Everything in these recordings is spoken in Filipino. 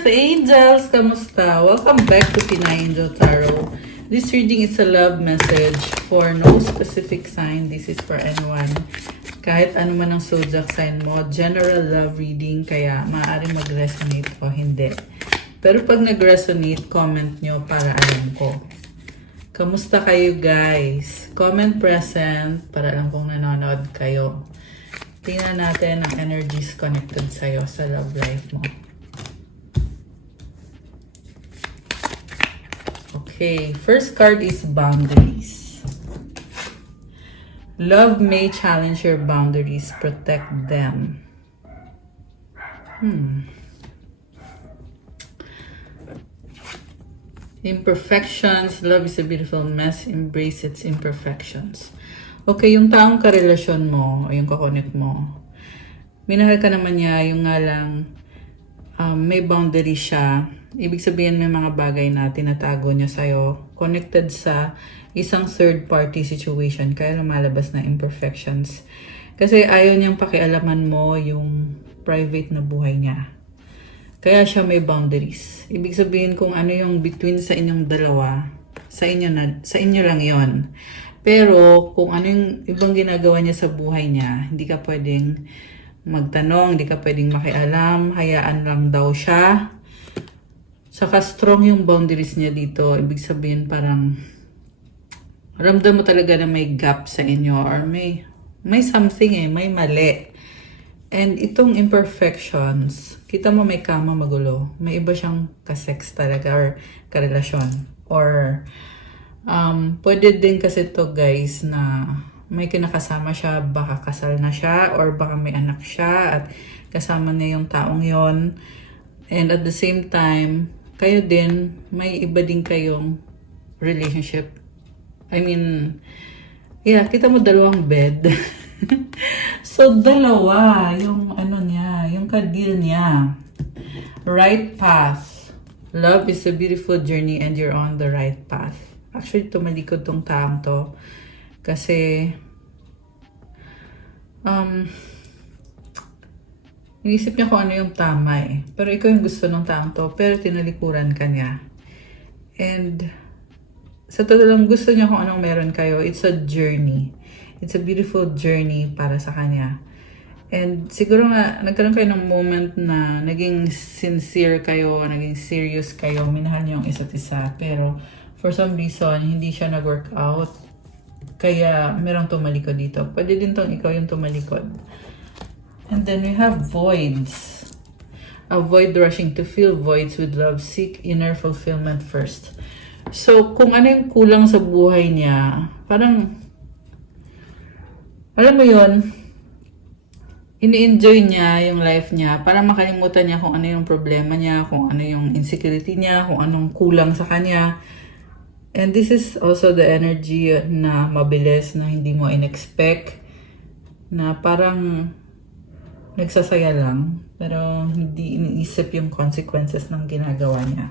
Earth Angels! Kamusta? Welcome back to Pinay Angel Tarot. This reading is a love message for no specific sign. This is for anyone. Kahit ano man ang zodiac sign mo, general love reading, kaya maaaring mag-resonate o hindi. Pero pag nag-resonate, comment nyo para alam ko. Kamusta kayo guys? Comment present para alam kong nanonood kayo. Tingnan natin ang energies connected sa'yo sa love life mo. Okay, first card is boundaries. Love may challenge your boundaries, protect them. Imperfections. Love is a beautiful mess. Embrace its imperfections. Okay, yung taong karelasyon mo, o yung kakonect mo, minahal ka naman niya, yung nga lang, may boundary siya. Ibig sabihin may mga bagay na tinatago niya sa'yo, connected sa isang third party situation, kaya lumalabas na imperfections. Kasi ayaw niyang pakialaman mo yung private na buhay niya. Kaya siya may boundaries. Ibig sabihin kung ano yung between sa inyong dalawa, sa inyo lang yon. Pero kung ano yung ibang ginagawa niya sa buhay niya, hindi ka pwedeng magtanong, hindi ka pwedeng makialam, hayaan lang daw siya. Saka strong yung boundaries niya dito. Ibig sabihin parang ramdam mo talaga na may gap sa inyo or may something may mali. And itong imperfections, kita mo may kama magulo. May iba siyang kasex talaga or karelasyon. Or pwede din kasi to guys na may kinakasama siya, baka kasal na siya or baka may anak siya at kasama niya yung taong yon. And at the same time, kayo din, may iba din kayong relationship. I mean, yeah, kita mo dalawang bed. So, dalawa, yung ano niya, yung ka-deal niya. Right path. Love is a beautiful journey and you're on the right path. Actually, tumalikod tong taong to. Kasi, inisip niya kung ano yung tama eh. Pero ikaw yung gusto ng taong to, pero tinalikuran ka niya. And, sa totoo lang gusto niya kung anong meron kayo. It's a journey. It's a beautiful journey para sa kanya. And siguro nga, nagkaroon kayo ng moment na naging sincere kayo, naging serious kayo, minahal niyo yung isa't isa. Pero for some reason, hindi siya nag-work out. Kaya merong tumalikod dito. Pwede din tong ikaw yung tumalikod. And then we have voids. Avoid rushing to fill voids with love. Seek inner fulfillment first. So, kung ano yung kulang sa buhay niya, parang alam mo yun, ini-enjoy niya yung life niya para makalimutan niya kung ano yung problema niya, kung ano yung insecurity niya, kung anong kulang sa kanya. And this is also the energy na mabilis, na hindi mo in-expect, na parang nagsasaya lang, pero hindi iniisip yung consequences ng ginagawa niya.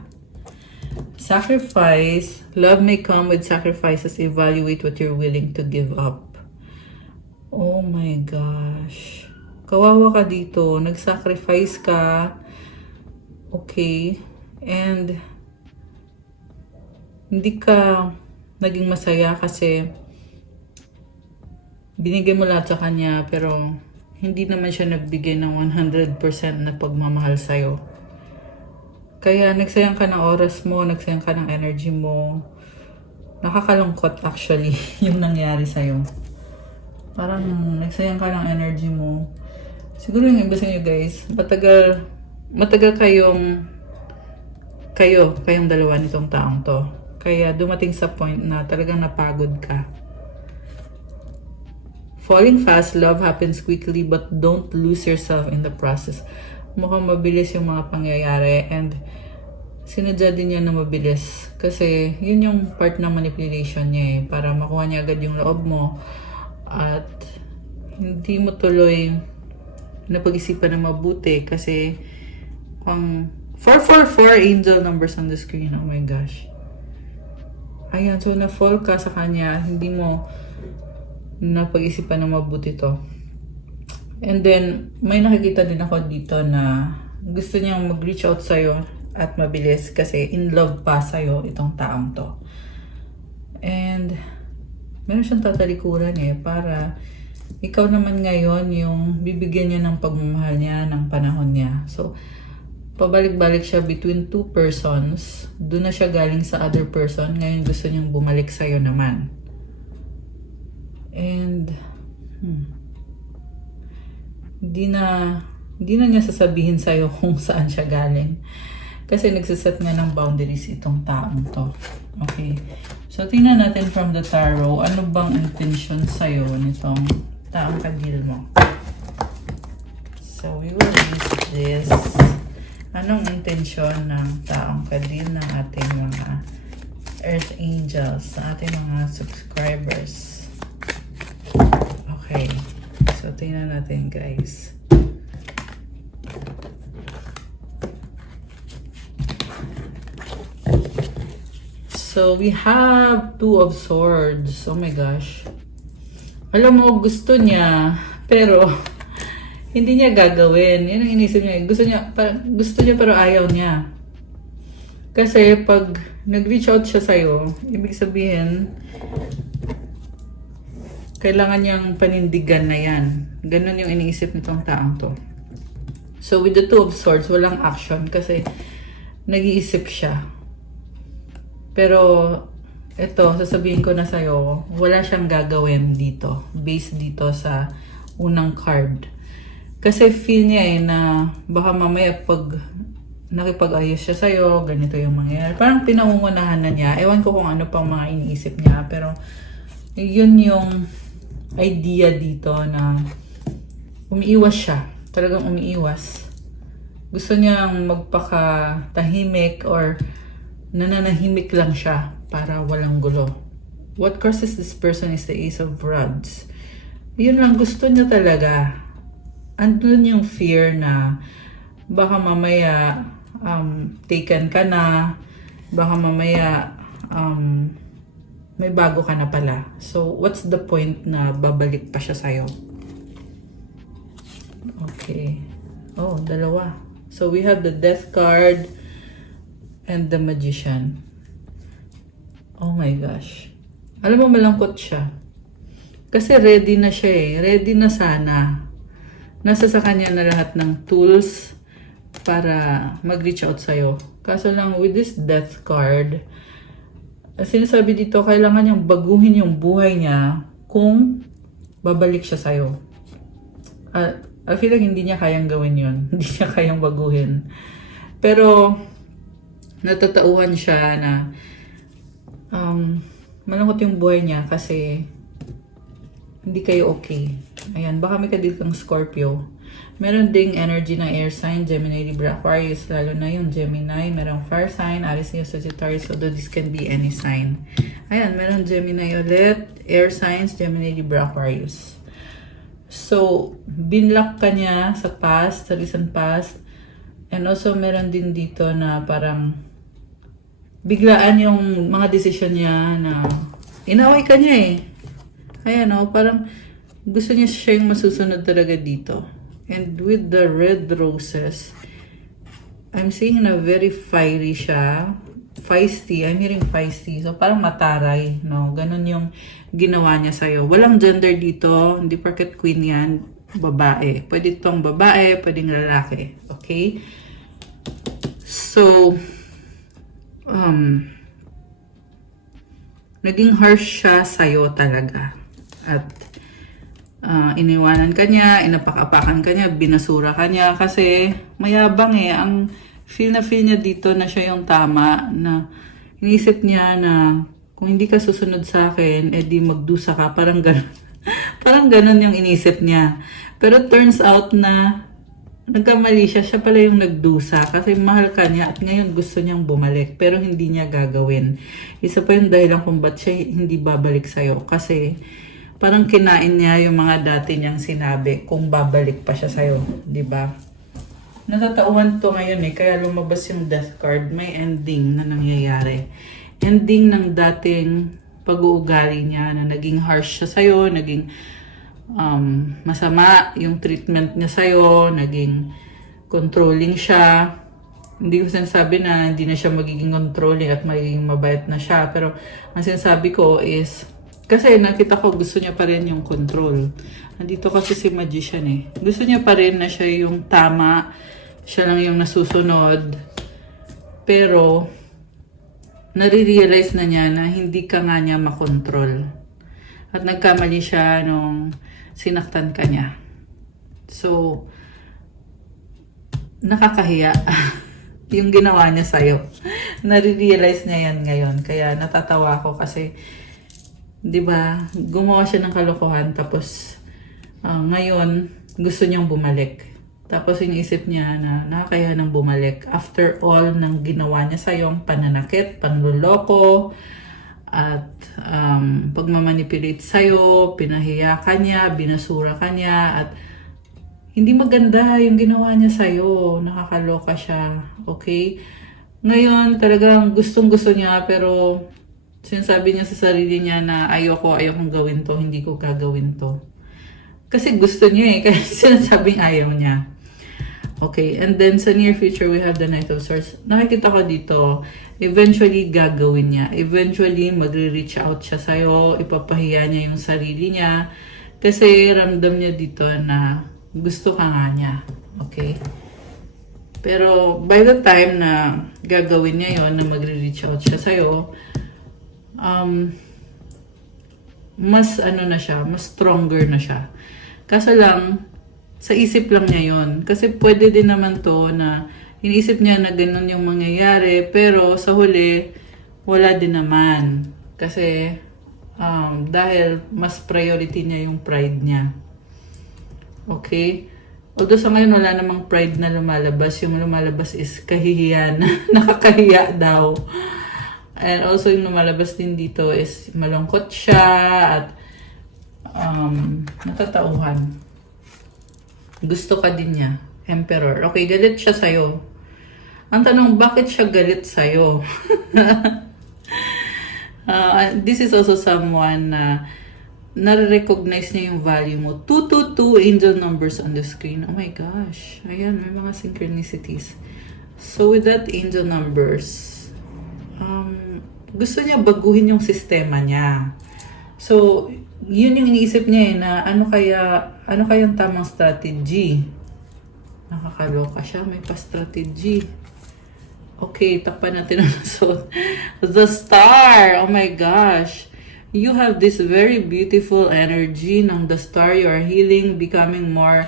Sacrifice. Love may come with sacrifices. Evaluate what you're willing to give up. Oh my gosh. Kawawa ka dito. Nag-sacrifice ka. Okay. And hindi ka naging masaya kasi binigay mo lahat sa kanya pero hindi naman siya nagbigay ng 100% na pagmamahal sa'yo. Kaya nagsayang ka ng oras mo, nagsayang ka ng energy mo. Nakakalungkot actually yung nangyari sa'yo. Parang nagsayang ka ng energy mo. Siguro yung iba sa inyo guys, matagal kayong dalawa nitong taong to. Kaya dumating sa point na talagang napagod ka. Falling fast, love happens quickly but don't lose yourself in the process. Mukhang mabilis yung mga pangyayari and sinadya din yan na mabilis. Kasi yun yung part ng manipulation niya para makuha niya agad yung loob mo. At hindi mo tuloy napag-isipan na mabuti kasi ang 444 angel numbers on the screen. Oh my gosh. Ayan, so na-fall ka sa kanya, hindi mo napag-isipan na mabuti to. And then, may nakikita din ako dito na gusto niyang mag-reach out sa'yo at mabilis kasi in love pa sa'yo itong taong to. And meron siyang tatalikuran para ikaw naman ngayon yung bibigyan niya ng pagmamahal niya, ng panahon niya. So, pabalik-balik siya between two persons. Doon na siya galing sa other person. Ngayon gusto niyang bumalik sa'yo naman. And, hindi na niya sasabihin sa'yo kung saan siya galing. Kasi nagsiset nga ng boundaries itong taong to. Okay. So, tingnan natin from the tarot, ano bang intention sa'yo nitong taong ka-deal mo. So, we will use this. Anong intention ng taong ka-deal ng ating mga Earth Angels, ng ating mga subscribers? Okay. So, tingnan natin, guys. So, we have Two of Swords. Oh my gosh. Alam mo, gusto niya, pero hindi niya gagawin. Yan ang inisip niya. Gusto niya pero ayaw niya. Kasi pag nag-reach out siya sa'yo, ibig sabihin, kailangan niyang panindigan na yan. Ganun yung iniisip nitong taong to. So, with the Two of Swords, walang action kasi nag-iisip siya. Pero, ito, sasabihin ko na sa'yo, wala siyang gagawin dito. Based dito sa unang card. Kasi feel niya na baka mamaya pag nakipag-ayos siya sa'yo, ganito yung mangyayari. Parang pinangungunahan na niya. Ewan ko kung ano pang mga iniisip niya. Pero, yun yung idea dito na umiiwas siya. Talagang umiiwas. Gusto niyang magpakatahimik or nananahimik lang siya para walang gulo. What crosses this person is the Ace of Rods. Yun lang gusto niya talaga. Andun yung fear na baka mamaya taken ka na, baka mamaya may bago ka na pala. So, what's the point na babalik pa siya sa'yo? Okay. Oh, dalawa. So, we have the Death card and the Magician. Oh my gosh. Alam mo, malangkot siya. Kasi ready na siya Ready na sana. Nasa sa kanya na lahat ng tools para mag-reach out sa'yo. Kaso lang, with this Death card, sinasabi dito, kailangan niyang baguhin yung buhay niya kung babalik siya sa'yo. I feel like hindi niya kayang gawin yun. Hindi niya kayang baguhin. Pero, natatauhan siya na malungkot yung buhay niya kasi hindi kayo okay. Ayan, baka may kadil kang Scorpio. Meron ding energy ng air sign, Gemini, Libra, Aquarius, lalo na yung Gemini. Merong fire sign, Aries, Leo, Sagittarius, although this can be any sign. Ayan, meron Gemini ulit, air signs, Gemini, Libra, Aquarius. So, binlock ka niya sa past, sa recent past. And also, meron din dito na parang biglaan yung mga desisyon niya na inaway ka niya Ayan parang gusto niya siya yung masusunod talaga dito. And with the red roses, I'm seeing na very fiery siya. Feisty. I'm hearing feisty. So, parang mataray, no? Ganun yung ginawa niya sa'yo. Walang gender dito. Hindi porket queen yan. Babae. Pwede itong babae, pwedeng lalaki. Okay? So, naging harsh siya sa'yo talaga. At, iniwanan ka niya, inapak-apakan ka niya, binasura ka niya kasi mayabang Ang feel niya dito na siya yung tama, na iniisip niya na kung hindi ka susunod sa akin, di magdusa ka. Parang ganun. Parang ganun yung iniisip niya. Pero turns out na nagkamali siya. Siya pala yung nagdusa kasi mahal ka niya at ngayon gusto niyang bumalik pero hindi niya gagawin. Isa pa yung dahilan kung ba't siya hindi babalik sa'yo kasi parang kinain niya yung mga dati niyang sinabi kung babalik pa siya sa'yo. Diba? Natatauhan to ngayon kaya lumabas yung Death card. May ending na nangyayari. Ending ng dating pag-uugali niya na naging harsh siya sa'yo, naging masama yung treatment niya sa'yo, naging controlling siya. Hindi ko sinasabi na hindi na siya magiging controlling at magiging mabait na siya. Pero ang sinasabi ko is, kasi nakita ko gusto niya pa rin yung control. Nandito kasi si magician eh. Gusto niya pa rin na siya yung tama, siya lang yung nasusunod. Pero, nare-realize na niya na hindi ka nga niya makontrol. At nagkamali siya nung sinaktan ka niya. So, nakakahiya yung ginawa niya sa'yo. Nare-realize niya yan ngayon. Kaya natatawa ako kasi, di ba, gumawa siya ng kalokohan tapos ngayon gusto niyang bumalik. Tapos iniisip niya na nakakaya nang bumalik. After all ng ginawa niya sa'yo, ang pananakit, panluloko, at pagmamanipulate sa'yo, pinahiya ka niya, binasura ka niya, at hindi maganda yung ginawa niya sa'yo. Nakakaloka siya. Okay? Ngayon, talagang gustong-gusto niya, pero sinasabi niya sa sarili niya na ayokong gawin to, hindi ko gagawin to. Kasi gusto niya eh, kaya sinasabing ayaw niya. Okay, and then sa near future, we have the Knight of Swords. Nakikita ko dito, eventually gagawin niya. Eventually, magre-reach out siya sa'yo, ipapahiya niya yung sarili niya. Kasi ramdam niya dito na gusto ka nga niya. Okay? Pero by the time na gagawin niya yon na magre-reach out siya sa'yo, mas ano na siya, mas stronger na siya. Kaso lang, sa isip lang niya yon. Kasi pwede din naman to na iniisip niya na ganun yung mangyayari, pero sa huli, wala din naman. Kasi dahil mas priority niya yung pride niya. Okay? Although sa ngayon wala namang pride na lumalabas. Yung lumalabas is kahihiyan. Nakakahiya daw. And also yung lumalabas din dito is malungkot siya at natatauhan. Gusto ka din niya. Emperor. Okay, galit siya sa'yo. Ang tanong, bakit siya galit sa'yo? This is also someone na nare-recognize niya yung value mo. 222 angel numbers on the screen. Oh my gosh. Ayan, may mga synchronicities. So with that angel numbers, gusto niya baguhin yung sistema niya. So, yun yung iniisip niya eh, na ano kayang tamang strategy. Nakakaloka siya, may pa-strategy. Okay, takpan natin ang suot. The Star! Oh my gosh! You have this very beautiful energy ng the Star. You are healing, becoming more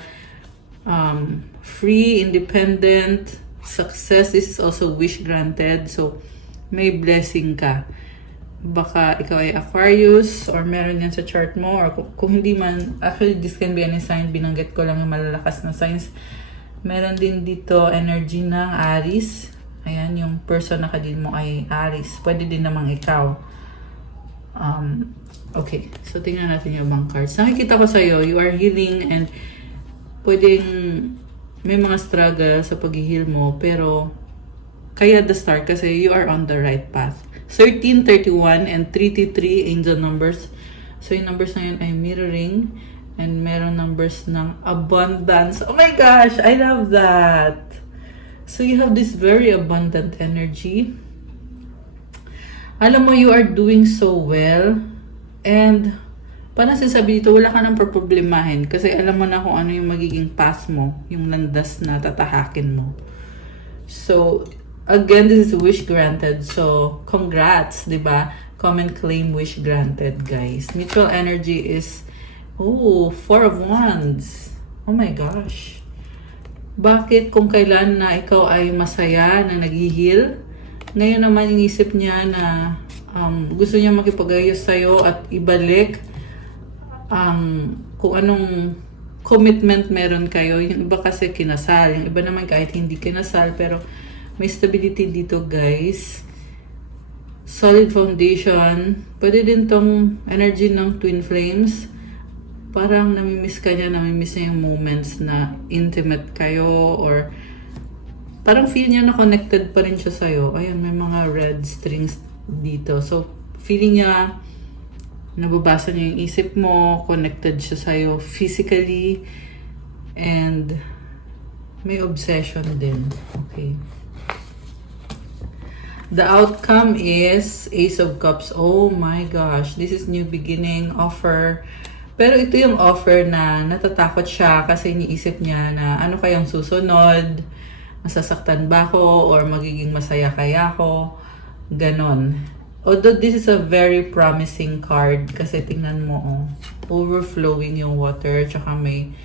free, independent, success. This is also wish granted. So, may blessing ka. Baka ikaw ay Aquarius or meron yan sa chart mo, or kung hindi man, actually this can be any sign, binanggit ko lang yung malalakas na signs. Meron din dito energy ng Aries. Ayan, yung person na kadin mo ay Aries. Pwede din namang ikaw. Okay, so tingnan natin yung ibang cards. Nakikita ko sa'yo, you are healing and pwedeng may mga struggle sa pag-heal mo, pero kaya the Star kasi you are on the right path. 13, 31, and 33 angel numbers. So, yung numbers na yun ay mirroring. And meron numbers ng abundance. Oh my gosh! I love that! So, you have this very abundant energy. Alam mo, you are doing so well. And, parang sinasabi dito, wala ka nang problemahin. Kasi alam mo na kung ano yung magiging path mo. Yung landas na tatahakin mo. So, again, this is wish granted. So, congrats, di ba? Comment, claim, wish granted, guys. Mutual energy is, Four of Wands. Oh my gosh. Bakit kung kailan na ikaw ay masaya na nag-heal, ngayon naman inisip niya na gusto niya makipag-ayos sa'yo at ibalik kung anong commitment meron kayo. Yung iba kasi kinasal. Yung iba naman kahit hindi kinasal, pero may stability dito, guys. Solid foundation. Pwede din tong energy ng twin flames. Parang namimiss ka niya, namimiss niya yung moments na intimate kayo, or parang feel niya na connected pa rin siya sa'yo. Ayan, may mga red strings dito. So, feeling niya, nababasa niya yung isip mo, connected siya sa'yo physically, and may obsession din. Okay. The outcome is Ace of Cups. Oh my gosh, this is new beginning, offer. Pero ito yung offer na natatakot siya kasi iniisip niya na ano kayang susunod, masasaktan ba ako or magiging masaya kaya ako, ganon. Although this is a very promising card kasi tingnan mo, oh, overflowing yung water, tsaka may,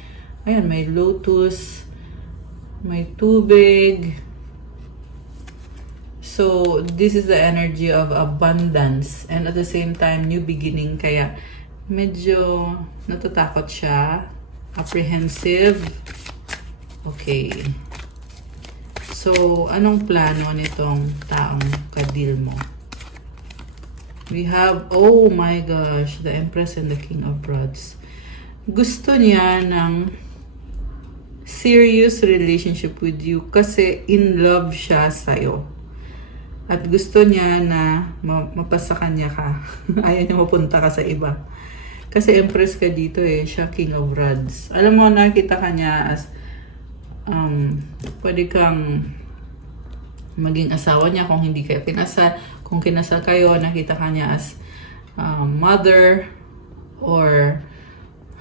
ayan, may lotus, may tubig. So, this is the energy of abundance and at the same time, new beginning. Kaya, medyo natatakot siya. Apprehensive. Okay. So, anong plano nitong taong kadil mo? We have, oh my gosh, the Empress and the King of Rods. Gusto niya ng serious relationship with you kasi in love siya sa'yo. At gusto niya na mapasa kanya ka. Ayaw niya mapunta ka sa iba. Kasi Empress ka dito eh. Siya King of Rods. Alam mo, nakita ka niya as pwede kang maging asawa niya kung hindi kayo kinasal. Kung kinasal kayo, nakita ka niya as mother or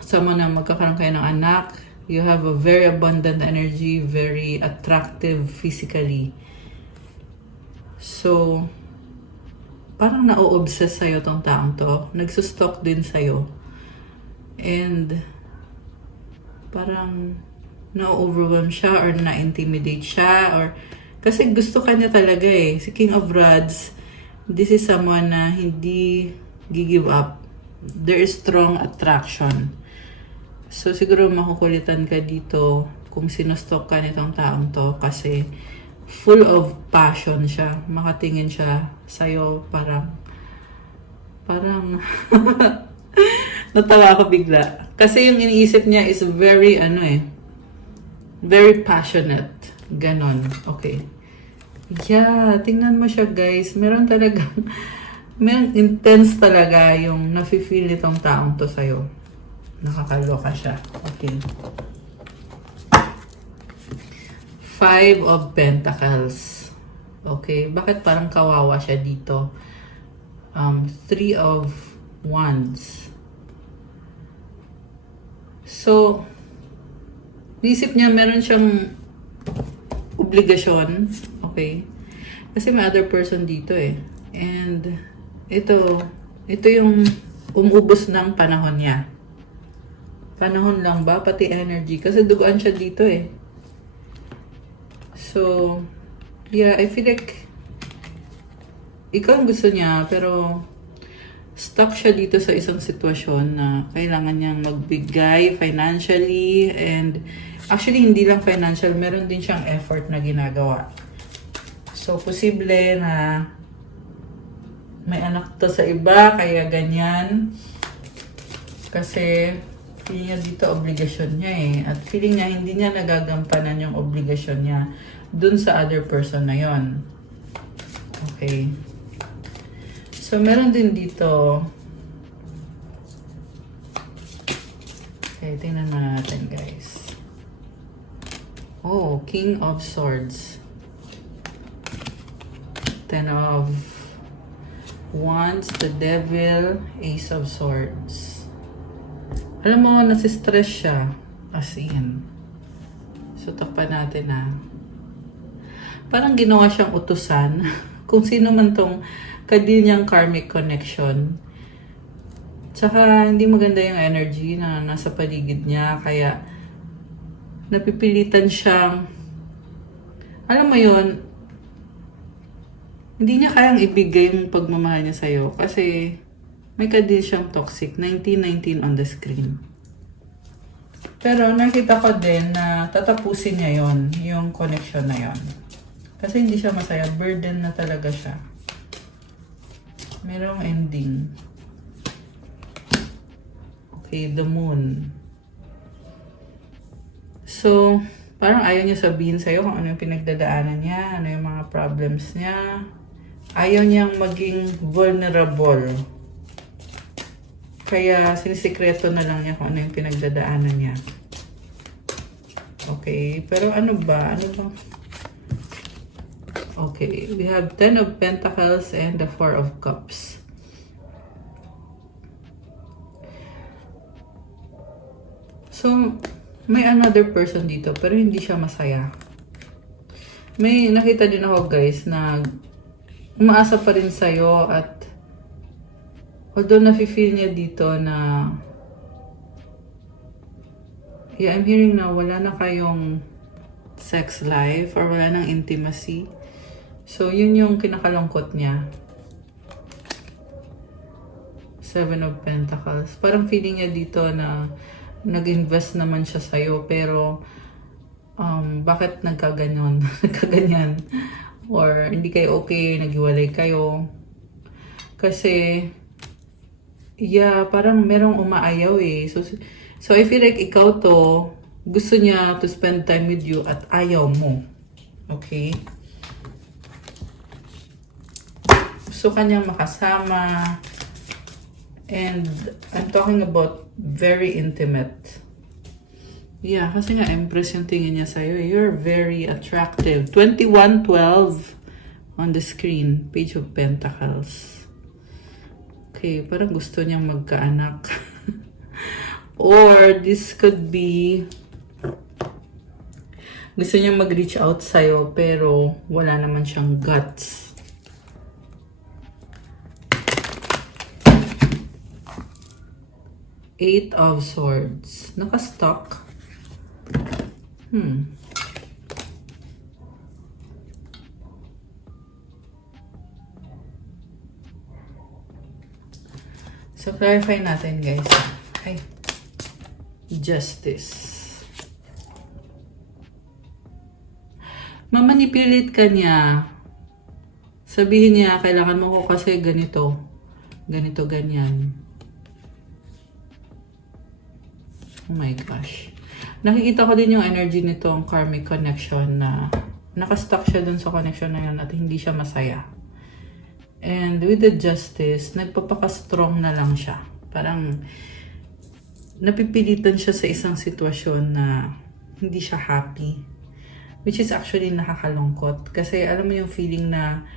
someone na magkakaroon kayo ng anak. You have a very abundant energy, very attractive physically. So, parang na-obsess sa'yo tong taong to. Nagsustalk din sa'yo. And, parang na-overwhelm siya or na-intimidate siya. Or, kasi gusto kanya talaga eh. Si King of Rods, this is someone na hindi give up. There is strong attraction. So, siguro makukulitan ka dito kung sinustalk ka nitong taong to kasi full of passion siya. Makatingin siya sa'yo parang natawa ako bigla. Kasi yung iniisip niya is very very passionate. Ganon. Okay. Yeah, tingnan mo siya guys. Meron intense talaga yung nafe-feel nitong taong to sa'yo. Nakakaloka siya. Okay. 5 of Pentacles. Okay, bakit parang kawawa siya dito? 3 of Wands. So, naisip niya meron siyang obligasyon. Okay? Kasi may other person dito eh. And, ito yung umubos ng panahon niya. Panahon lang ba? Pati energy. Kasi duguan siya dito eh. So, yeah, I feel like ikaw ang gusto niya, pero stuck siya dito sa isang sitwasyon na kailangan niyang magbigay financially and actually hindi lang financial, meron din siyang effort na ginagawa. So, posible na may anak to sa iba, kaya ganyan. Kasi feeling niya dito obligasyon niya eh. At feeling niya hindi niya nagagampanan yung obligasyon niya dun sa other person na yon. Okay. So, meron din dito. Okay, tingnan mo natin guys. Oh, King of Swords. 10 of Wands, the Devil, Ace of Swords. Alam mo, nasistress siya. As in. So, takpan natin parang ginawa siyang utusan. Kung sino man tong kadil niyang karmic connection. Tsaka, hindi maganda yung energy na nasa paligid niya. Kaya, napipilitan siyang, alam mo yon, hindi niya kayang ibigay yung pagmamahal niya sa'yo. Kasi, may kadil siyang toxic. 1919 on the screen. Pero, nakita ko din na tatapusin niya yon, yung connection na yon. Kasi hindi siya masaya. Burden na talaga siya. Merong ending. Okay, the Moon. So, parang ayaw niya sabihin sa'yo kung ano yung pinagdadaanan niya, ano yung mga problems niya. Ayaw niyang maging vulnerable. Kaya, sinisikreto na lang niya kung ano yung pinagdadaanan niya. Okay, pero ano ba? Ano bang Okay, we have 10 of Pentacles and the 4 of Cups. So, may another person dito pero hindi siya masaya. May nakita din ako guys na umaasa pa rin sa'yo at although nafe-feel niya dito na I'm hearing na wala na kayong sex life or wala nang intimacy. So, yun yung kinakalungkot niya. 7 of Pentacles. Parang feeling niya dito na nag-invest naman siya sa'yo pero bakit nagkaganyan? Nagkaganyan? Or hindi kayo okay, naghiwalay kayo. Kasi, parang merong umaayaw eh. So I feel like ikaw to, gusto niya to spend time with you at ayaw mo. Okay? Gusto ka niyang makasama. And I'm talking about very intimate. Yeah, kasi nga Empress yung tingin niya sa'yo. You're very attractive. 2112 on the screen. Page of Pentacles. Okay, parang gusto niyang magkaanak. Or this could be gusto niyang mag-reach out sa'yo pero wala naman siyang guts. Eight of Swords. Naka-stuck. So, clarify natin guys. Ay. Justice. Mamanipulate ka niya. Sabihin niya, kailangan mo ko kasi ganito. Ganito, ganyan. Oh my gosh. Nakikita ko din yung energy nitong karmic connection na nakastuck siya dun sa connection na yun at hindi siya masaya. And with the justice, nagpapaka-strong na lang siya. Parang napipilitan siya sa isang sitwasyon na hindi siya happy. Which is actually nakakalungkot. Kasi alam mo yung feeling na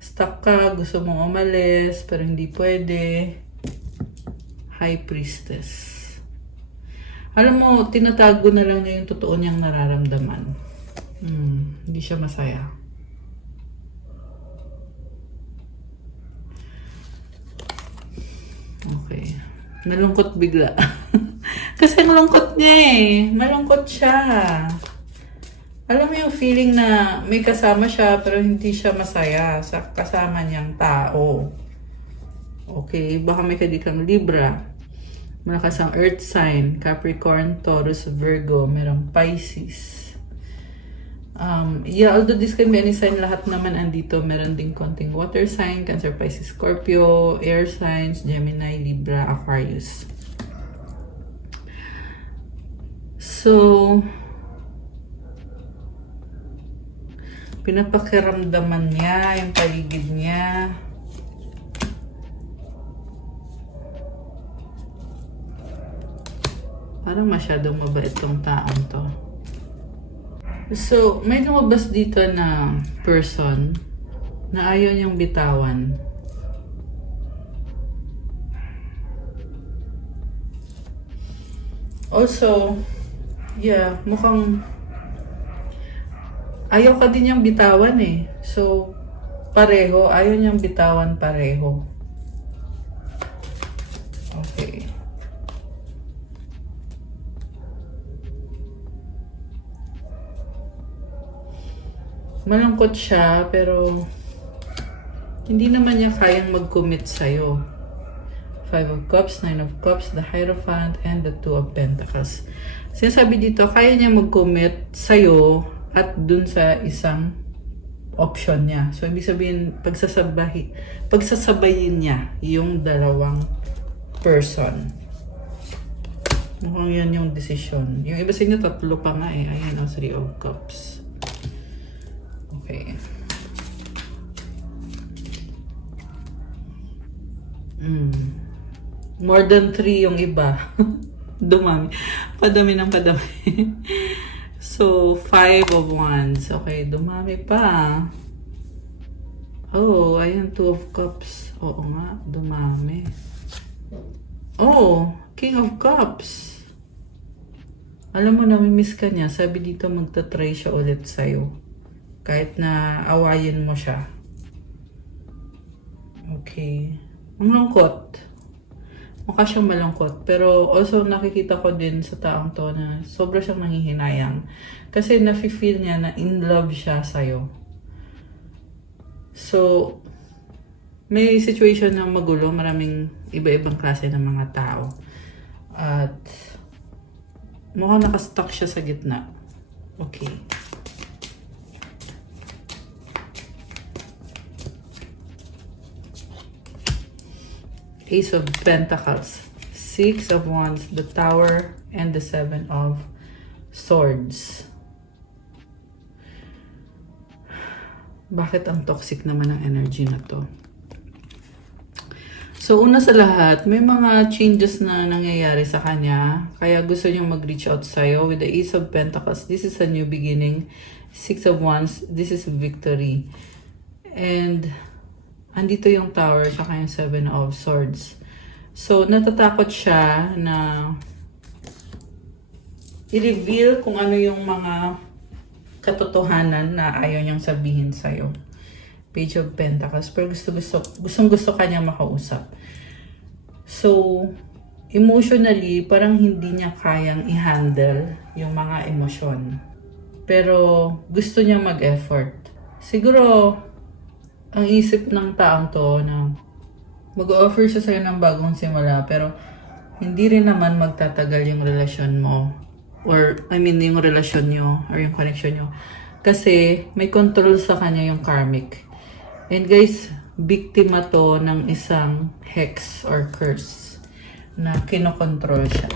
stuck ka, gusto mong umalis, pero hindi pwede. High Priestess. Alam mo, tinatago na lang niya yung totoo niyang nararamdaman. Hindi siya masaya. Okay. Nalungkot bigla. Kasi ang lungkot niya eh. Malungkot siya. Alam mo yung feeling na may kasama siya pero hindi siya masaya sa kasama niyang tao. Okay, baka may kadikang Libra. Malakas ang Earth sign, Capricorn, Taurus, Virgo, merong Pisces. Although this can be any sign, lahat naman andito. Meron ding konting water sign, Cancer, Pisces, Scorpio, air signs, Gemini, Libra, Aquarius. So, pinapakiramdaman niya yung paligid niya. Parang masyadong mabait tong taong to. So, may lumabas dito na person na ayaw niyang bitawan. Also, mukhang ayaw ka din niyang bitawan eh. So, pareho. Ayaw niyang bitawan pareho. Okay. Malungkot siya, pero hindi naman niya kayang mag-commit sa'yo. 5 of Cups, 9 of Cups, the Hierophant, and the 2 of Pentacles. Sinasabi dito, kaya niya mag-commit sa'yo at dun sa isang option niya. So, ibig sabihin, pagsasabayin niya yung dalawang person. Mukhang yan yung decision. Yung iba sa inyo, tatlo pa nga eh. Ayan ang 3 of Cups. Okay. More than 3 yung iba. Dumami. Padami ng padami. So, 5 of Wands. Okay, dumami pa. Oh, ayan, Two of Cups. Oo nga, dumami. Oh, King of Cups. Alam mo, nami-miss ka niya. Sabi dito, magta-try siya ulit sa'yo. Kahit na awayin mo siya. Okay. Ang lungkot. Mukha siyang malungkot. Pero also nakikita ko din sa taong to na sobra siyang nangihinayang. Kasi nafe-feel niya na in love siya sa'yo. So, may situation na magulo. Maraming iba-ibang klase ng mga tao. At mukhang nakastuck siya sa gitna. Okay. Ace of Pentacles, Six of Wands, the Tower, and the Seven of Swords. Bakit ang toxic naman ang energy na to? So, una sa lahat, may mga changes na nangyayari sa kanya. Kaya gusto niyang mag-reach out sa'yo. With the Ace of Pentacles, this is a new beginning. Six of Wands, this is victory. And andito yung Tower, tsaka yung Seven of Swords. So, natatakot siya na i-reveal kung ano yung mga katotohanan na ayaw niyang sabihin sa'yo. Page of Pentacles. Pero gusto ka niya makausap. So, emotionally, parang hindi niya kayang i-handle yung mga emosyon. Pero, gusto niya mag-effort. Siguro, ang isip ng taong to na mag-offer siya sa'yo ng bagong simula, pero hindi rin naman magtatagal yung relasyon mo. Or, yung relasyon nyo, or yung connection nyo. Kasi, may control sa kanya yung karmic. And guys, biktima to ng isang hex or curse na kinokontrol siya.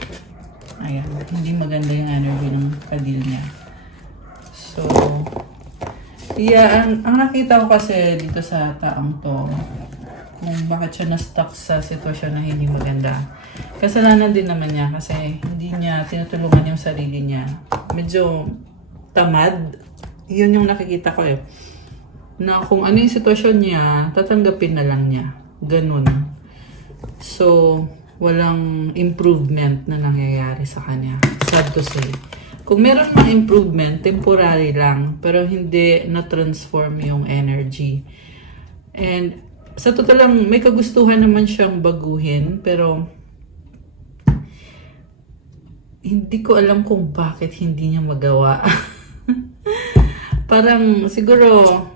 Ayan, hindi maganda yung energy ng kadil niya. So, yeah, ang nakita ko kasi dito sa taong to, kung bakit siya na-stuck sa sitwasyon na hindi maganda. Kasalanan din naman niya kasi hindi niya tinutulungan yung sarili niya. Medyo tamad. Yun yung nakikita ko eh. Na kung ano yung sitwasyon niya, tatanggapin na lang niya. Ganun. So, walang improvement na nangyayari sa kanya. Sad to say. Kung meron mang improvement, temporary lang. Pero hindi na-transform yung energy. And sa totoo lang, may kagustuhan naman siyang baguhin. Pero hindi ko alam kung bakit hindi niya magawa. Parang siguro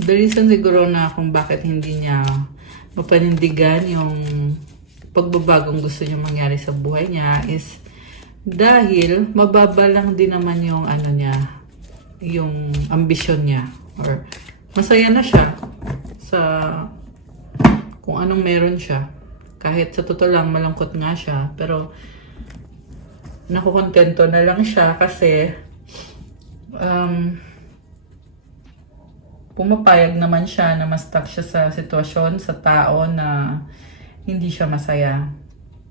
the reason siguro na kung bakit hindi niya mapanindigan yung pagbabagong gusto niya mangyari sa buhay niya is dahil mababa lang din naman yung ano niya, yung ambisyon niya, or masaya na siya sa kung anong meron siya. Kahit sa totoo lang malungkot nga siya, pero nakukontento na lang siya kasi pumapayag naman siya na ma-stuck siya sa sitwasyon, sa tao na hindi siya masaya.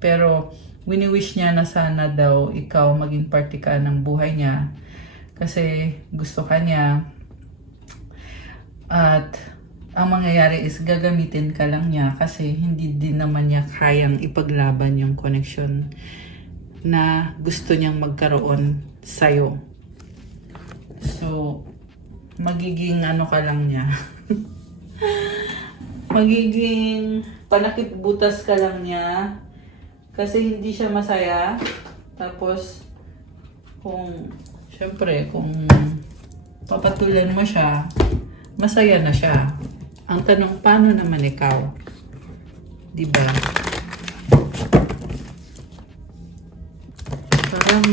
Pero wini-wish niya na sana daw ikaw maging parte ka ng buhay niya kasi gusto ka niya. At ang mangyayari is gagamitin ka lang niya kasi hindi din naman niya kayang ipaglaban yung connection na gusto niyang magkaroon sa'yo. So, magiging ano ka lang niya. Magiging panakip butas ka lang niya. Kasi hindi siya masaya. Tapos, syempre, kung papatulan mo siya, masaya na siya. Ang tanong, paano naman ikaw? Diba? Parang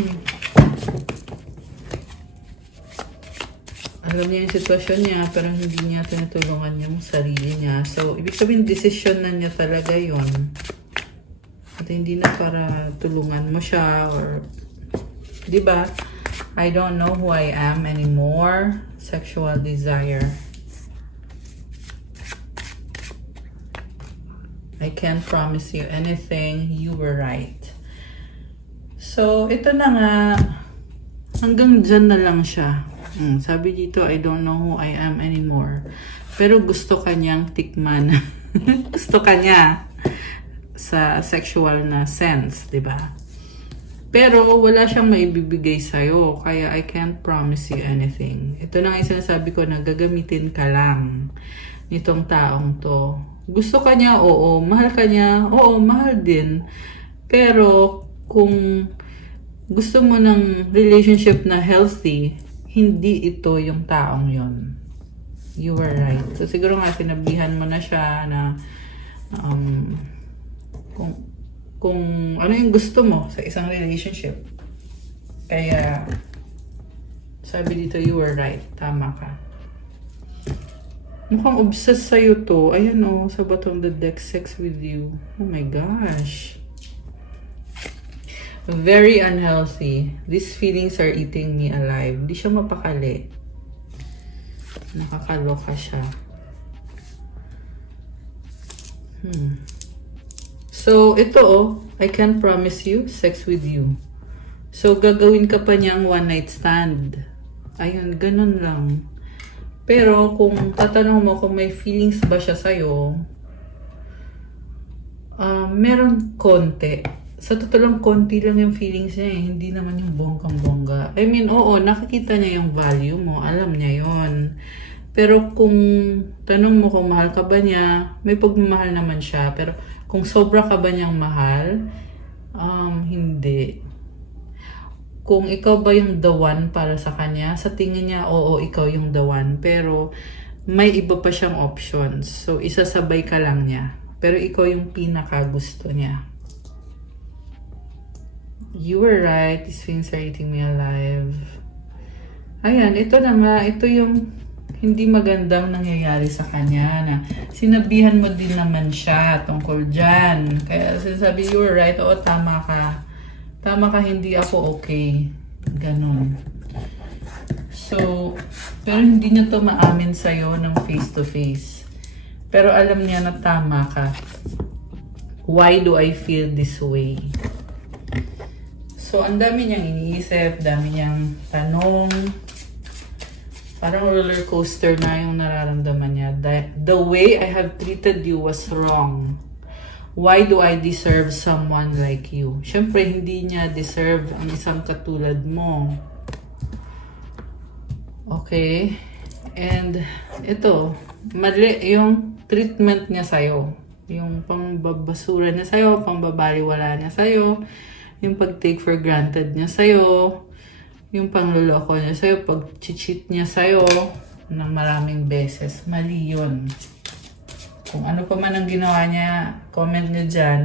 alam niya yung sitwasyon niya, pero hindi niya tinutulungan yung sarili niya. So, ibig sabihin, decision na niya talaga yon. At hindi na para tulungan mo siya, or, di ba? I don't know who I am anymore. Sexual desire. I can't promise you anything. You were right. So, ito na nga. Hanggang dyan na lang siya. Sabi dito, I don't know who I am anymore. Pero gusto ka niyang tikman. Gusto ka niya sa sexual na sense, di ba? Pero wala siyang maibibigay sa'yo. Kaya I can't promise you anything. Ito na nga yung sinasabi ko na gagamitin ka lang nitong taong to. Gusto ka niya, oo. Mahal ka niya, oo. Mahal din. Pero kung gusto mo ng relationship na healthy, hindi ito yung taong yon. You were right. So siguro nga sinabihan mo na siya na kung ano yung gusto mo sa isang relationship. Kaya sabi dito, you were right. Tama ka. Mukhang obsessed sa'yo to. Ayan o, sa bottom of the deck, sex with you. Oh my gosh. Very unhealthy. These feelings are eating me alive. Di siya mapakali. Nakakaloka siya. So, ito I can't promise you sex with you. So, gagawin ka pa niyang one night stand. Ayun, ganun lang. Pero, kung tatanong mo kung may feelings ba siya sa'yo, meron konti. Sa totoo lang, konti lang yung feelings niya eh. Hindi naman yung bonggang-bongga. I mean, oo, nakikita niya yung value mo. Alam niya yon. Pero kung tanong mo kung mahal ka ba niya, may pagmamahal naman siya. Pero kung sobra ka ba niyang mahal, hindi. Kung ikaw ba yung the one para sa kanya, sa tingin niya, oo, ikaw yung the one. Pero may iba pa siyang options. So, isasabay ka lang niya. Pero ikaw yung pinaka gusto niya. You were right. These things are eating me alive. Ayan, ito na nga. Ito yung hindi magandang nangyayari sa kanya na sinabihan mo din naman siya tungkol dyan. Kaya sinasabi, you were right. Oo, tama ka. Tama ka, hindi ako okay. Ganon. So, pero hindi niya to maamin sa'yo ng face to face. Pero alam niya na tama ka. Why do I feel this way? So, ang dami niyang iniisip, dami niyang tanong. Parang roller coaster na yung nararamdaman niya. The way I have treated you was wrong. Why do I deserve someone like you? Siyempre, hindi niya deserve ang isang katulad mo. Okay? And ito, mali yung treatment niya sa'yo. Yung pangbabasura niya sa'yo, pangbabaliwala niya sa'yo, yung pag-take for granted niya sa'yo, yung pangluloko niya sa'yo, pag-cheat niya sa'yo ng maraming beses. Mali yun. Kung ano pa man ang ginawa niya, comment niyo dyan.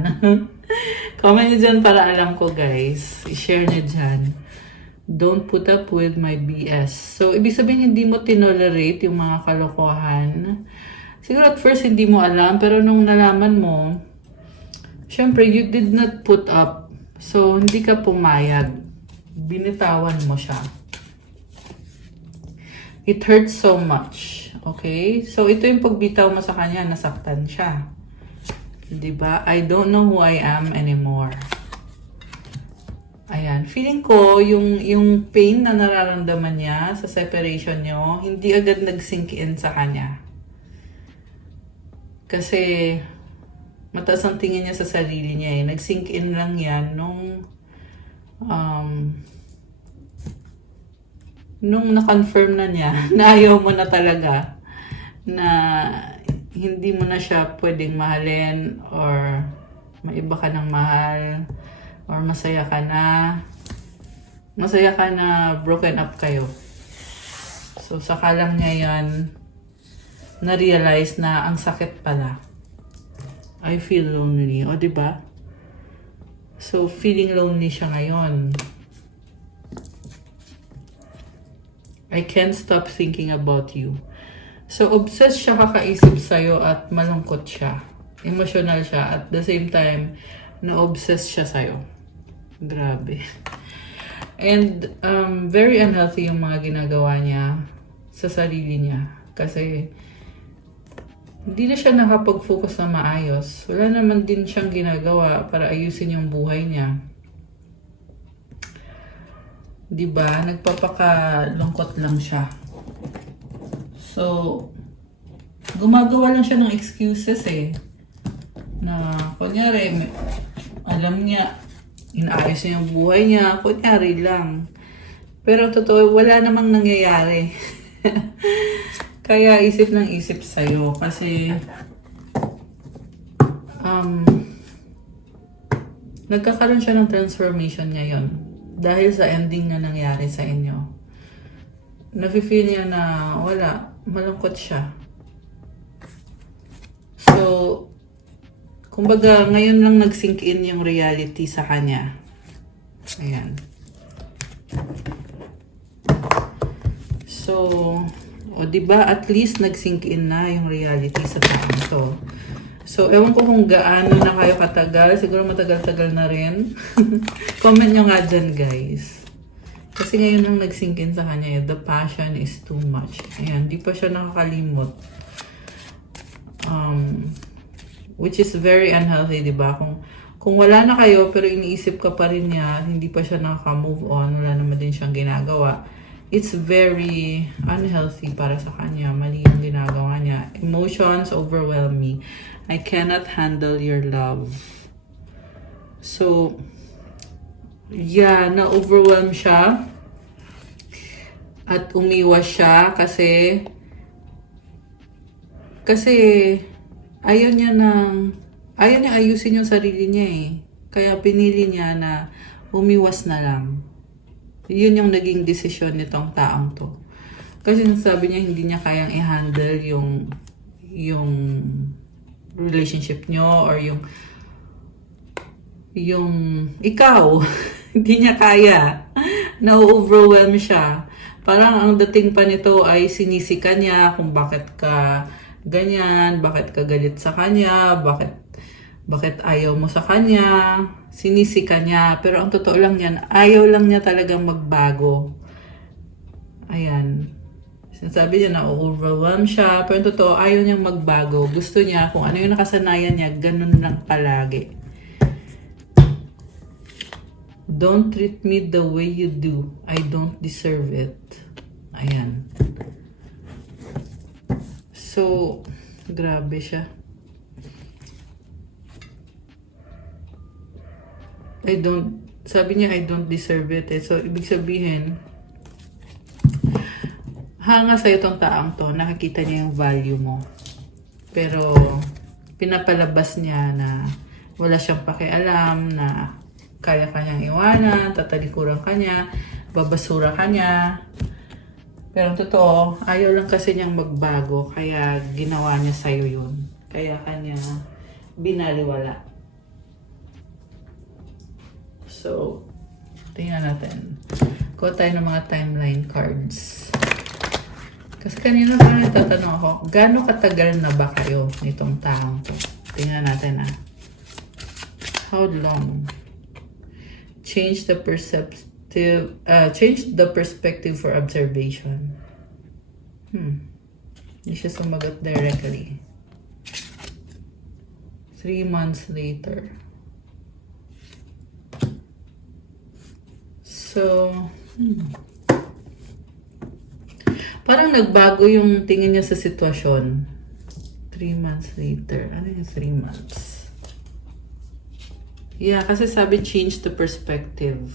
Comment niyo dyan para alam ko, guys. I-share niyo dyan. Don't put up with my BS. So, ibig sabihin, hindi mo tinolerate yung mga kalokohan. Siguro at first, hindi mo alam. Pero nung nalaman mo, syempre, you did not put up. So, hindi ka pumayag. Binitawan mo siya. It hurts so much. Okay? So, ito yung pagbitaw mo sa kanya, nasaktan siya. Diba? I don't know who I am anymore. Ayan. Feeling ko, yung pain na nararamdaman niya sa separation niyo, hindi agad nag-sink in sa kanya. Kasi, mataas ang tingin niya sa sarili niya eh. Nag-sink in lang yan nung na-confirm na niya na ayaw mo na talaga, na hindi mo na siya pwedeng mahalin or maiba ka ng mahal or masaya ka na broken up kayo. So saka lang niya yan na-realize na ang sakit pala. I feel lonely. O, diba? So, feeling lonely siya ngayon. I can't stop thinking about you. So, obsessed siya kakaisip sa'yo at malungkot siya. Emotional siya. At the same time, na-obsessed siya sa'yo. Grabe. And, very unhealthy yung mga ginagawa niya sa sarili niya. Kasi, hindi na siya nakapag-focus na maayos. Wala naman din siyang ginagawa para ayusin yung buhay niya. 'Di ba? Nagpapakalungkot lang siya. So, gumagawa lang siya ng excuses eh. Na, kunyari, alam niya, inaayos niya yung buhay niya, kunyari lang. Pero totoo, wala namang nangyayari. Kaya isip ng isip sa'yo. Kasi, nagkakaroon siya ng transformation ngayon. Dahil sa ending na nangyari sa inyo. Nafe-feel niya na wala, malungkot siya. So, kumbaga, ngayon lang nag-sink in yung reality sa kanya. Ayan. So, o diba, at least nag-sink in na yung reality sa taong to. So, ewan ko kung gaano na kayo katagal. Siguro matagal-tagal na rin. Comment nyo nga dyan, guys. Kasi ngayon lang nag-sink in sa kanya. The passion is too much. Ayan, di pa siya nakakalimot. Which is very unhealthy, di ba? Kung wala na kayo, pero iniisip ka pa rin niya, hindi pa siya nakaka-move on, wala naman din siyang ginagawa, it's very unhealthy para sa kanya. Mali yung ginagawa niya. Emotions overwhelm me. I cannot handle your love. So, yeah, na-overwhelm siya. At umiwas siya kasi ayaw niya ayusin yung sarili niya eh. Kaya pinili niya na umiwas na lang. Yun yung naging desisyon nitong taong to. Kasi sabi niya hindi niya kayang i-handle yung relationship niyo or yung ikaw. Hindi niya kaya. Na-overwhelm siya. Parang ang dating pa nito ay sinisika niya kung bakit ka ganyan, bakit ka galit sa kanya, bakit ayaw mo sa kanya, sinisika niya. Pero ang totoo lang yan, ayaw lang niya talagang magbago. Ayan. Sinasabi niya na overwhelm siya, pero ang totoo, ayaw niyang magbago. Gusto niya, kung ano yung nakasanayan niya, ganun lang palagi. Don't treat me the way you do. I don't deserve it. Ayan. So, grabe siya. Sabi niya, I don't deserve it. So, ibig sabihin, hanga sa'yo tong taong to, nakikita niya yung value mo. Pero, pinapalabas niya na wala siyang pakialam, na kaya kanyang iwanan, tatalikuran kanya, babasura kanya. Pero totoo, ayaw lang kasi niyang magbago, kaya ginawa niya sa'yo yun. Kaya kanya binaliwala. So, tingnan natin. Kuha tayo ng mga timeline cards. Kasi kanina parang tatanong ako, gaano katagal na ba kayo nitong taong to? Tingnan natin How long? Change the perspective for observation. Hindi siya sumagot directly. 3 months later. So, parang nagbago yung tingin niya sa sitwasyon. 3 months later. Ano yung 3 months? Yeah, kasi sabi change the perspective.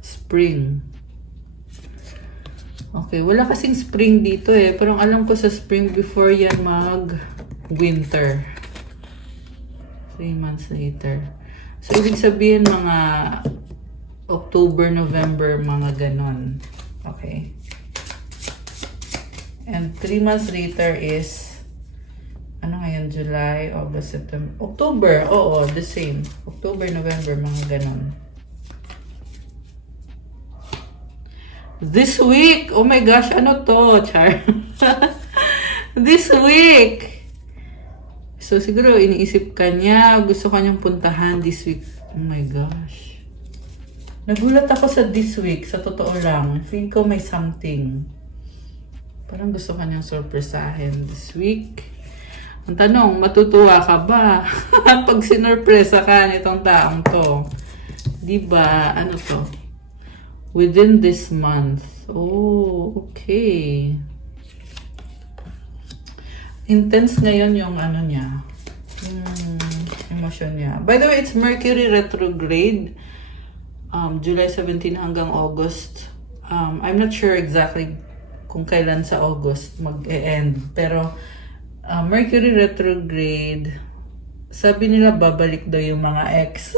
Spring. Okay, wala kasing spring dito eh. Parang alam ko sa spring before yan mag-winter. 3 months later. So, ibig sabihin mga October, November, mga ganon. Okay. And 3 months later is ano ngayon? July, August, September, October. Oo, the same. October, November, mga ganon. This week! Oh my gosh, ano to? Char. This week! So, siguro iniisip ka niya, gusto ka niyang puntahan this week. Oh my gosh. Nagulat ako sa this week, sa totoo lang. Feel ko may something. Parang gusto ka niyang surpresahin this week. Ang tanong, matutuwa ka ba? Pag sinurpresa ka nitong taong to. Diba? Ano to? within this month. Oh, okay. Intense ngayon yung ano niya, yung emotion niya. By the way, it's Mercury retrograde. July 17 hanggang August. I'm not sure exactly kung kailan sa August mag-e-end. Pero, Mercury retrograde, sabi nila babalik daw yung mga ex.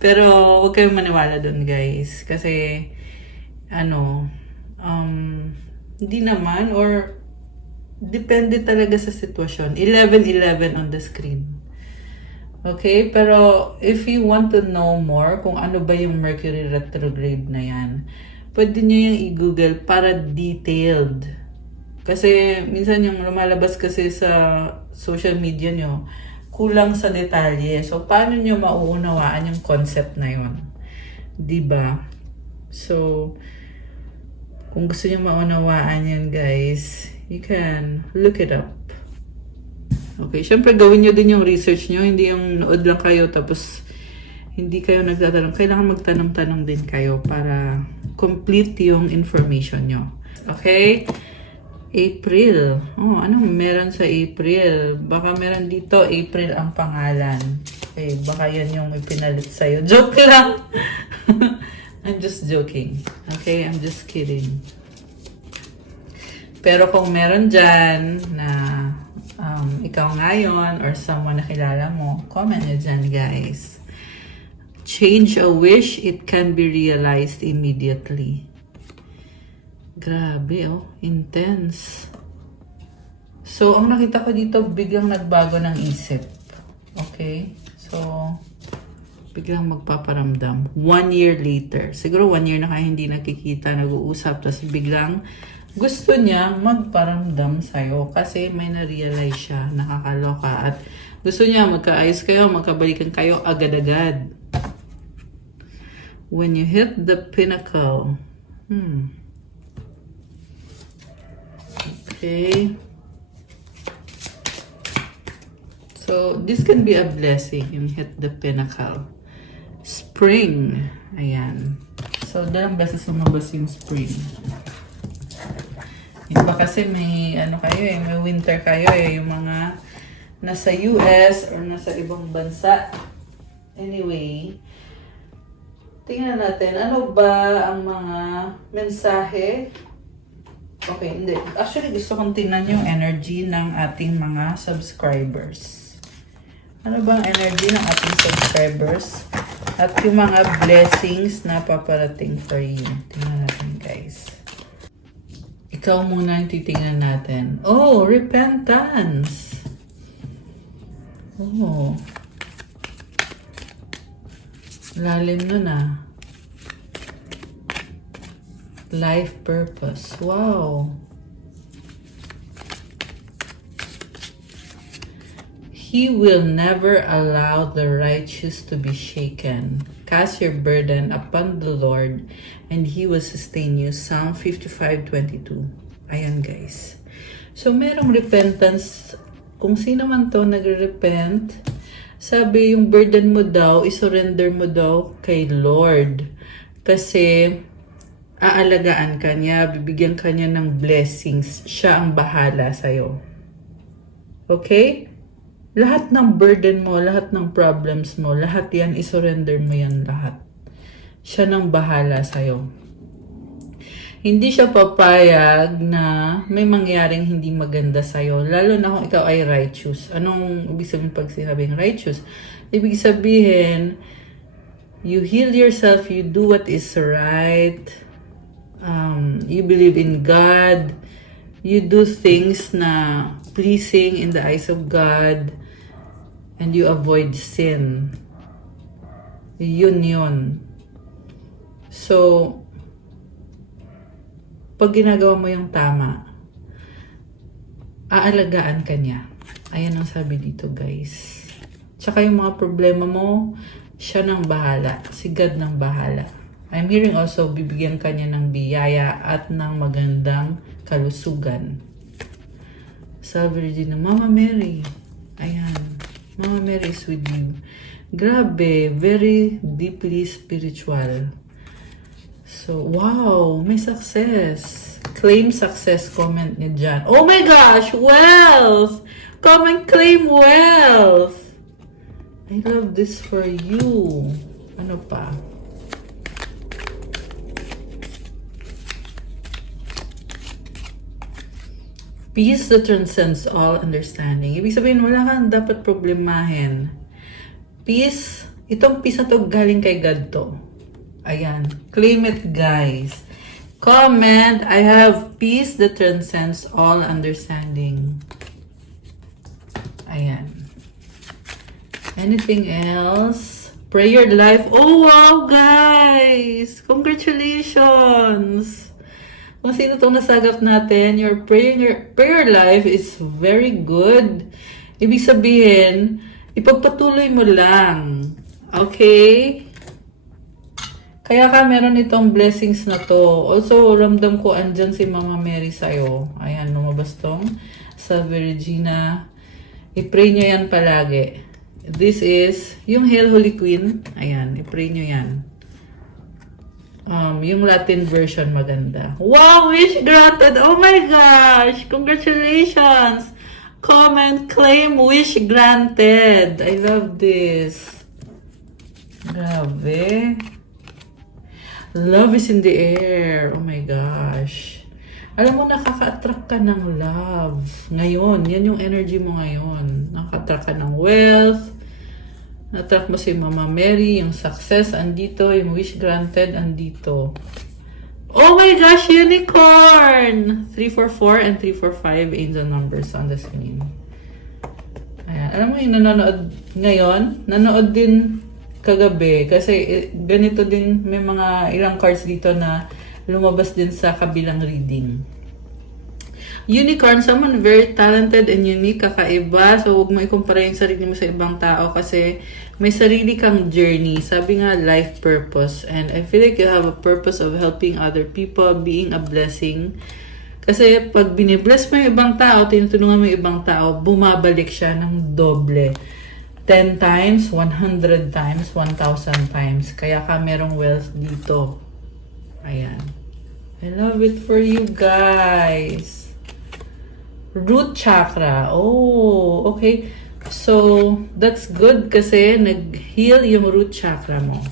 Pero, huwag kayong maniwala dun, guys. Kasi, hindi naman, or depende talaga sa sitwasyon. 11-11 on the screen. Okay? Pero, if you want to know more kung ano ba yung Mercury retrograde na yan, pwede nyo yung i-google para detailed. Kasi, minsan yung lumalabas kasi sa social media nyo, kulang sa detalye. So, paano nyo mauunawaan yung concept na yun? Diba? So, kung gusto nyo maunawaan yan, guys, you can look it up. Okay, syempre gawin nyo din yung research nyo, hindi yung nood lang kayo tapos hindi kayo nagtatanong. Kailangan magtanong-tanong din kayo para complete yung information nyo. Okay? April. Oh, anong meron sa April? Baka meron dito, April ang pangalan. Okay, baka yan yung may pinalit sa'yo. Joke lang! I'm just joking. Okay, I'm just kidding. Pero kung meron dyan na ikaw ngayon or someone na kilala mo, comment nyo dyan, guys. Change a wish, it can be realized immediately. Grabe, oh. Intense. So, ang nakita ko dito, biglang nagbago ng isip. Okay? So, biglang magpaparamdam. 1 year later. Siguro 1 year na kayo hindi nakikita, nag-uusap, tapos biglang gusto niya magparamdam sa'yo kasi may na-realize siya, nakakaloka, at gusto niya magkaayos kayo, magkabalikan kayo agad-agad. When you hit the pinnacle. Okay. So, this can be a blessing, yung hit the pinnacle. Spring. Ayan. So, dalawang beses lumabas yung spring. Iba kasi may may winter kayo yung mga nasa US or nasa ibang bansa. Anyway, tingnan natin ano ba ang mga mensahe. Okay, hindi. Actually, gusto kong tingnan yung energy ng ating mga subscribers. Ano ba ang energy ng ating subscribers? At yung mga blessings na paparating for you. Tingnan natin, guys. Ikaw muna yung titingnan natin. Oh, repentance. Oh. Lalim nun ah. Life purpose. Wow. He will never allow the righteous to be shaken. Cast your burden upon the Lord, and He will sustain you. Psalm 55:22. Ayan, guys. So, merong repentance. Kung sino man to nagre-repent, sabi yung burden mo daw, isurrender mo daw kay Lord. Kasi, aalagaan ka niya, bibigyan ka niya ng blessings. Siya ang bahala sa'yo. Okay? Lahat ng burden mo, lahat ng problems mo, lahat yan, isurrender mo yan lahat. Siya nang bahala sa'yo. Hindi siya papayag na may mangyaring hindi maganda sa'yo, lalo na kung ikaw ay righteous. Anong ibig sabihin pag sinabing righteous? Ibig sabihin, you heal yourself, you do what is right, you believe in God, you do things na pleasing in the eyes of God, and you avoid sin. Yun. So, pag ginagawa mo yung tama, aalagaan ka niya. Ayan ang sabi dito, guys. Tsaka yung mga problema mo, siya nang bahala. Si God nang bahala. I'm hearing also, bibigyan ka niya ng biyaya at ng magandang kalusugan. Sa Virgin, Mama Mary. Ayan. Mama Mary is with you. Grabe, very deeply spiritual. So, wow, may success. Claim success, comment ni Jan. Oh my gosh, wealth! Comment, claim wealth! I love this for you. Ano pa? Peace that transcends all understanding. Ibig sabihin, wala kang dapat problemahin. Peace, itong peace na to galing kay God to. Ayan. Claim it, guys. Comment, I have peace that transcends all understanding. Ayan. Anything else? Prayer life. Oh, wow, guys! Congratulations! Kung sino itong nasagap natin, your prayer life is very good. Ibig sabihin, ipagpatuloy mo lang. Okay? Kaya ka meron itong blessings na to. Also, ramdam ko andyan si Mama Mary sa'yo. Ayan, lumabas tong sa Virginia. I-pray nyo yan palagi. This is yung Hail Holy Queen. Ayan, i-pray nyo yan. Yung Latin version maganda. Wow, wish granted. Oh my gosh. Congratulations. Comment, claim, wish granted. I love this. Grabe. Love is in the air. Oh my gosh. Alam mo, nakaka-attract ka ng love. Ngayon, yan yung energy mo ngayon. Nakaka-attract ka ng wealth. Na-attract mo si Mama Mary, yung success, andito, yung wish granted, andito. Oh my gosh, unicorn! 344 and 345 angel numbers on the screen. Ayan. Alam mo yung nanonood ngayon? Nanood din kagabi. Kasi ganito din, may mga ilang cards dito na lumabas din sa kabilang reading. Unicorn, someone very talented and unique, kakaiba. So, huwag mo ikumpara yung sarili mo sa ibang tao kasi may sarili kang journey. Sabi nga, life purpose. And I feel like you have a purpose of helping other people, being a blessing. Kasi pag binibless mo yung ibang tao, tinutulungan mo yung ibang tao, bumabalik siya ng doble. 10 times, 100 times, 1,000 times. Kaya ka merong wealth dito. Ayan. I love it for you guys. Root chakra. Oh, okay. So, that's good kasi nag-heal yung root chakra mo.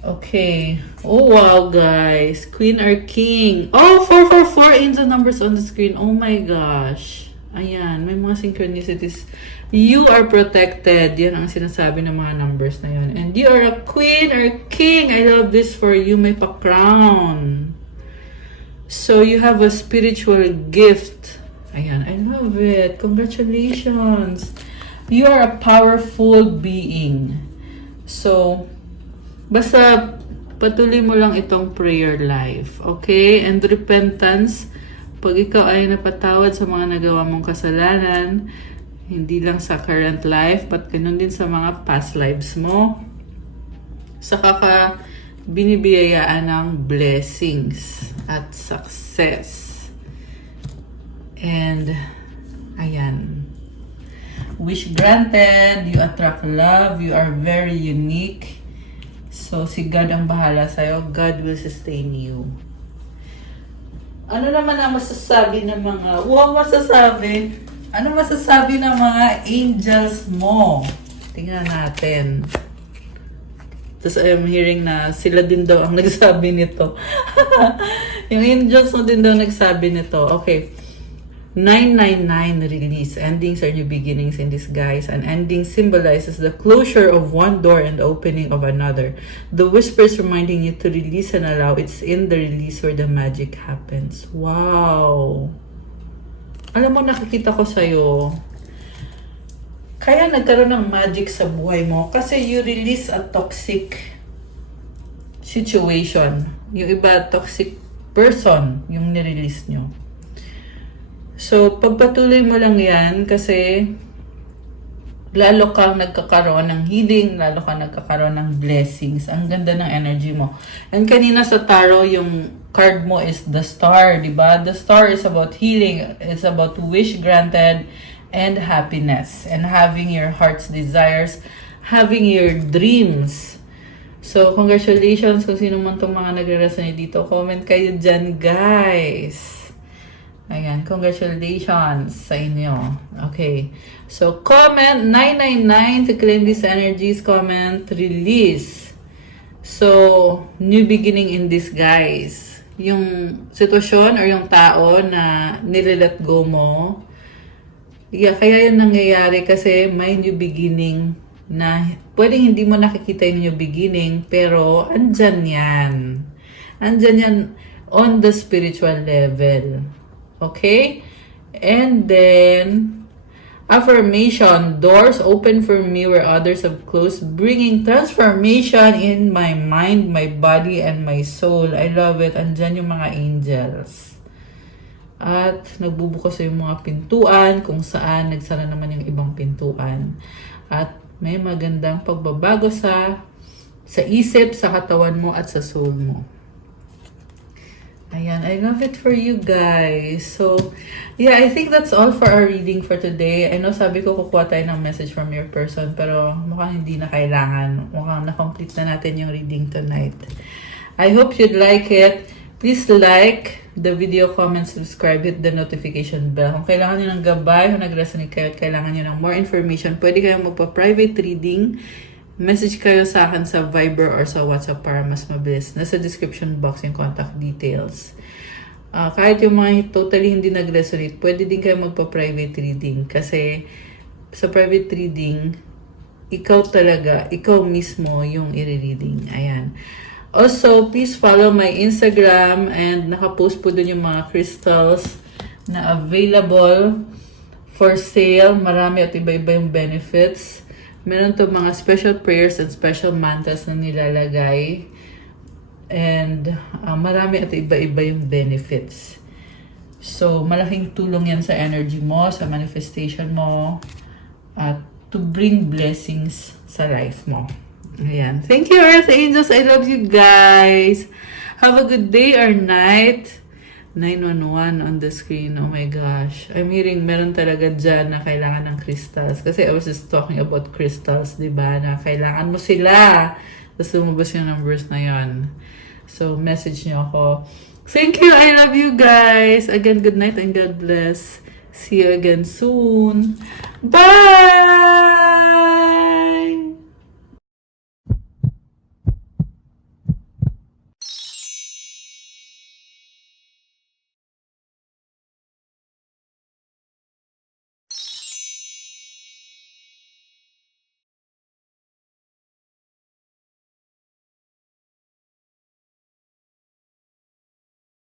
Okay. Oh, wow, guys. Queen or king. Oh, 444 angel numbers on the screen. Oh my gosh. Ayan, may mga synchronicities. You are protected. Yan ang sinasabi ng mga numbers na yun. And you are a queen or king. I love this for you. May pa-crown. So, you have a spiritual gift. Ayan, I love it. Congratulations. You are a powerful being. So, basta patuloy mo lang itong prayer life. Okay? And repentance. Pag ikaw ay napatawad sa mga nagawa mong kasalanan, hindi lang sa current life, but ganun din sa mga past lives mo, saka ka binibiyayaan ng blessings at success. And, ayan. Wish granted, you attract love, you are very unique. So, si God ang bahala sa'yo. God will sustain you. Ano naman ang masasabi ng mga, ano masasabi ng mga angels mo? Tingnan natin. Tapos I'm hearing na sila din daw ang nagsabi nito. Yung angels mo din daw nagsabi nito. Okay. 999 release. Endings are new beginnings in disguise. An ending symbolizes the closure of one door and the opening of another. The whispers reminding you to release and allow. It's in the release where the magic happens. Wow! Alam mo, nakikita ko sa'yo, kaya nagkaroon ng magic sa buhay mo kasi you release a toxic situation. Yung iba, toxic person yung nirelease nyo. So, pagpatuloy mo lang yan kasi lalo kang nagkakaroon ng healing, lalo kang nagkakaroon ng blessings. Ang ganda ng energy mo. And kanina sa tarot, yung card mo is the star, di ba? The star is about healing. It's about wish granted and happiness. And having your heart's desires, having your dreams. So, congratulations kung sino man itong mga nagre-resonate dito. Comment kayo dyan, guys. Ayan, congratulations sa inyo. Okay. So, comment 999 to claim these energies. Comment release. So, new beginning in this, guys. Yung sitwasyon or yung tao na nililet go mo, yeah, kaya yan nangyayari kasi may new beginning na pwedeng hindi mo nakikita yung new beginning, pero andyan yan. Andyan yan on the spiritual level. Okay? And then, affirmation, doors open for me where others have closed, bringing transformation in my mind, my body, and my soul. I love it. Andyan yung mga angels. At nagbubukas yung mga pintuan kung saan nagsara naman yung ibang pintuan. At may magandang pagbabago sa isip, sa katawan mo, at sa soul mo. Ayan, I love it for you guys. So, yeah, I think that's all for our reading for today. I know sabi ko kukuha tayo ng message from your person, pero mukhang hindi na kailangan. Mukhang na-complete na natin yung reading tonight. I hope you'd like it. Please like the video, comment, subscribe, hit the notification bell. Kung kailangan nyo ng gabay, kung nag-resonate kayo at kailangan nyo ng more information, pwede kayong magpa-private reading. Message kayo sa akin sa Viber or sa WhatsApp para mas mabilis. Nasa description box yung contact details. Kahit yung mga totally hindi nag-resonate, pwede din kayo magpa-private reading. Kasi sa private reading, ikaw talaga, ikaw mismo yung i-reading. Ayan. Also, please follow my Instagram and nakapost po dun yung mga crystals na available for sale. Marami at iba-iba yung benefits. Meron to mga special prayers and special mantras na nilalagay. And marami at iba-iba yung benefits. So, malaking tulong yan sa energy mo, sa manifestation mo, at to bring blessings sa life mo. Ayan. Thank you, Earth Angels. I love you guys. Have a good day or night. 911 on the screen. Oh my gosh. I'm hearing meron talaga dyan na kailangan ng crystals. Kasi I was just talking about crystals, diba? Na kailangan mo sila. Tapos lumabas yung numbers na yon. So, message nyo ako. Thank you. I love you guys. Again, good night and God bless. See you again soon. Bye!